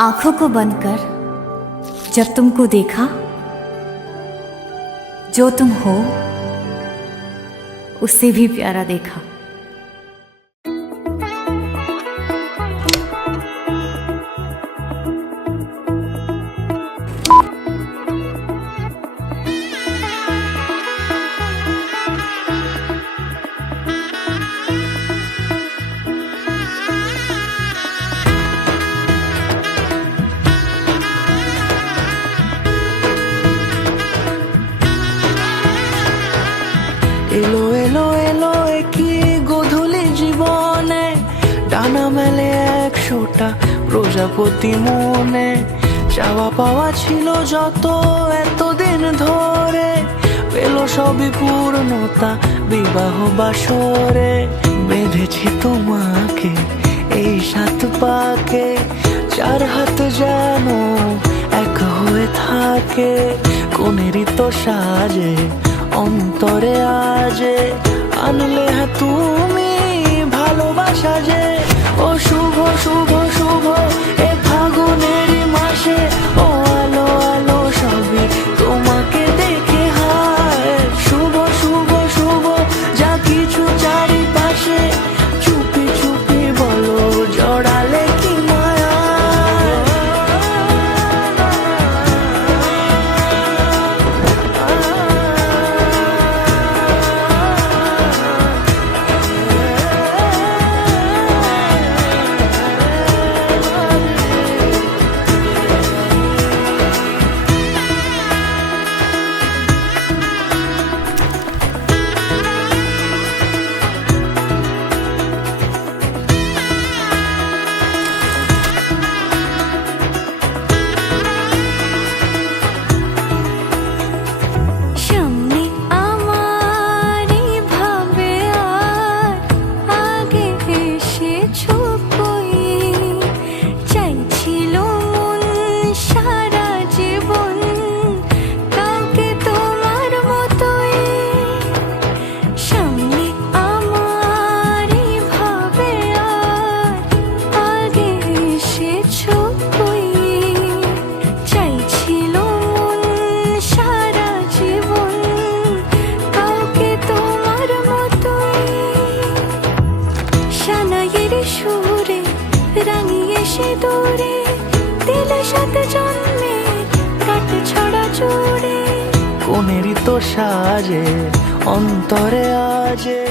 आंखों को बंद कर जब तुमको देखा, जो तुम हो उससे भी प्यारा देखा। এলো এলো এলো কি গোধূলি জীবনে, ডানা মেলে 100টা প্রজাপতি মনে। চাওয়া পাওয়া ছিল যত এতদিন ধরে, পেল সবই পূর্ণতা বিবাহ বাসরে। বেঁধেছি তোমাকে এই 7 পাকে, 4 হাত যেন এক হয়ে থাকে। কোনেরই তো সাজে অন্তরে আজে, আনলে তুমি ভালোবাসা যে। ও শুভ শুভ শুভ এ ফাগুনেরই মাসে, ও আলো আলো সবই তোমাকে দেখে হায়। শুভ শুভ শুভ যা কিছু চারিপাশে, চুপি চুপি বলো জড়ালে কি মায়া। সুরে রাঙিয়ে সে দূরে, দিলে 7 জন্মে কাট ছড়া জুড়ে। কোনেরই তো সাজে অন্তরে আজে।